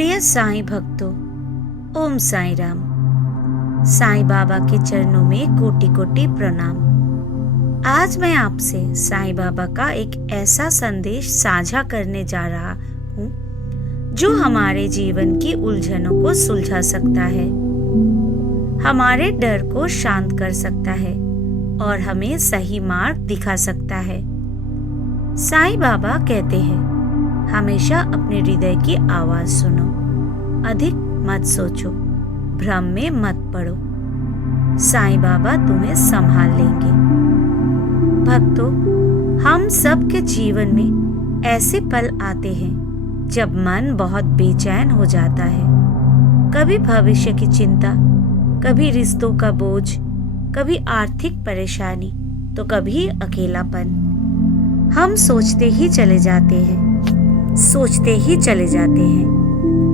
प्रिय साईं भक्तों, ओम साईं राम। साईं बाबा के चरणों में कोटि कोटि प्रणाम। आज मैं आपसे साईं बाबा का एक ऐसा संदेश साझा करने जा रहा हूँ जो हमारे जीवन की उलझनों को सुलझा सकता है, हमारे डर को शांत कर सकता है और हमें सही मार्ग दिखा सकता है। साईं बाबा कहते हैं, हमेशा अपने हृदय की आवाज सुनो, अधिक मत सोचो, भ्रम में मत पड़ो। साईं बाबा तुम्हें संभाल लेंगे। भक्तों, हम सब के जीवन में ऐसे पल आते हैं जब मन बहुत बेचैन हो जाता है। कभी भविष्य की चिंता, कभी रिश्तों का बोझ, कभी आर्थिक परेशानी, तो कभी अकेलापन। हम सोचते ही चले जाते हैं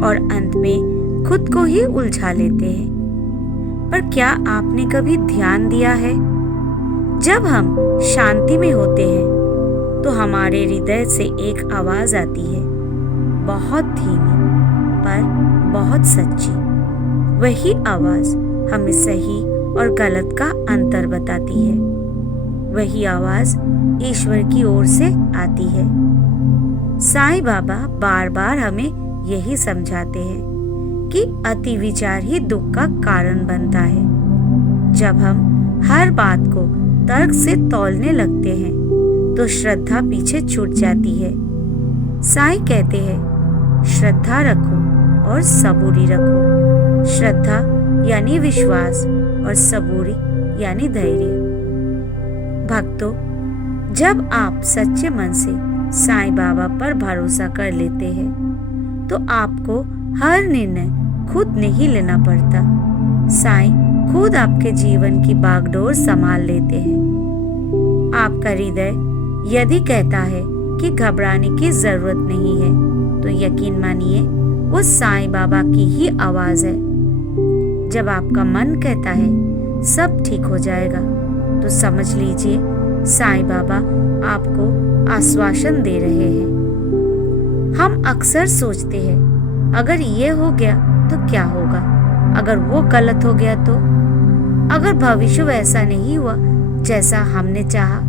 और अंत में खुद को ही उलझा लेते हैं। पर क्या आपने कभी ध्यान दिया है, जब हम शांति में होते हैं तो हमारे हृदय से एक आवाज आती है, बहुत धीमी पर बहुत सच्ची। वही आवाज हमें सही और गलत का अंतर बताती है। वही आवाज ईश्वर की ओर से आती है। साईं बाबा बार बार हमें यही समझाते हैं कि अति विचार ही दुख का कारण बनता है। जब हम हर बात को तर्क से तौलने लगते हैं तो श्रद्धा पीछे छूट जाती है। साईं कहते हैं, श्रद्धा रखो और सबूरी रखो। श्रद्धा यानी विश्वास और सबूरी यानी धैर्य। भक्तों, जब आप सच्चे मन से साईं बाबा पर भरोसा कर लेते हैं तो आपको हर निर्णय खुद नहीं लेना पड़ता। साईं खुद आपके जीवन की बागडोर संभाल लेते हैं। आपका हृदय यदि कहता है कि घबराने की जरूरत नहीं है, तो यकीन मानिए वो साईं बाबा की ही आवाज है। जब आपका मन कहता है सब ठीक हो जाएगा, तो समझ लीजिए साईं बाबा आपको आश्वासन दे रहे हैं। हम अक्सर सोचते हैं, अगर ये हो गया तो क्या होगा, अगर वो गलत हो गया तो, अगर भविष्य वैसा नहीं हुआ जैसा हमने चाहा।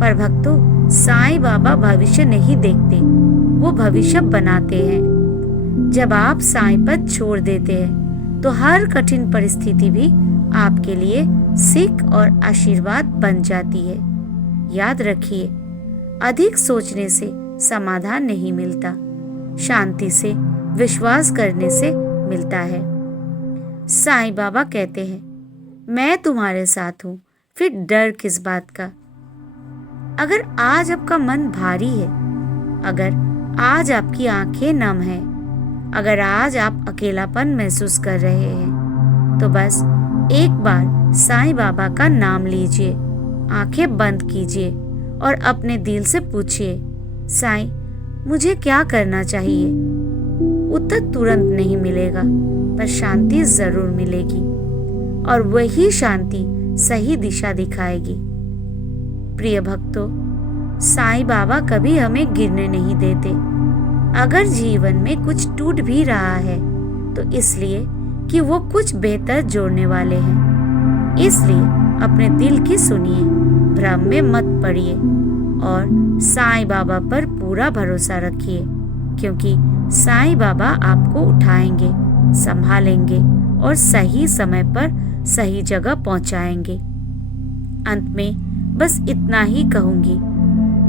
पर भक्तों, साईं बाबा भविष्य नहीं देखते, वो भविष्य बनाते हैं। जब आप साईं पद छोड़ देते हैं तो हर कठिन परिस्थिति भी आपके लिए सीख और आशीर्वाद बन जाती है। याद रखिए, अधिक सोचने से समाधान नहीं मिलता, शांति से विश्वास करने से मिलता है। साईं बाबा कहते हैं, मैं तुम्हारे साथ हूं, फिर डर किस बात का। अगर आज आपका मन भारी है, अगर आज आपकी आंखें नम हैं, अगर आज आप अकेलापन महसूस कर रहे हैं, तो बस एक बार साईं बाबा का नाम लीजिए, आंखें बंद कीजिए और अपने दिल से पूछिए, साईं मुझे क्या करना चाहिए। उत्तर तुरंत नहीं मिलेगा, पर शांति जरूर मिलेगी और वही शांति सही दिशा दिखाएगी। प्रिय भक्तों, साईं बाबा कभी हमें गिरने नहीं देते। अगर जीवन में कुछ टूट भी रहा है तो इसलिए कि वो कुछ बेहतर जोड़ने वाले हैं। इसलिए अपने दिल की सुनिए, भ्रम में मत पड़िए और साईं बाबा पर पूरा भरोसा रखिए, क्योंकि साईं बाबा आपको उठाएंगे, संभालेंगे और सही समय पर सही जगह पहुंचाएंगे। अंत में बस इतना ही कहूंगी,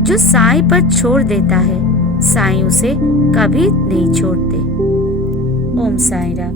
जो साईं पर छोड़ देता है, साईं उसे कभी नहीं छोड़ते। ओम साईं राम।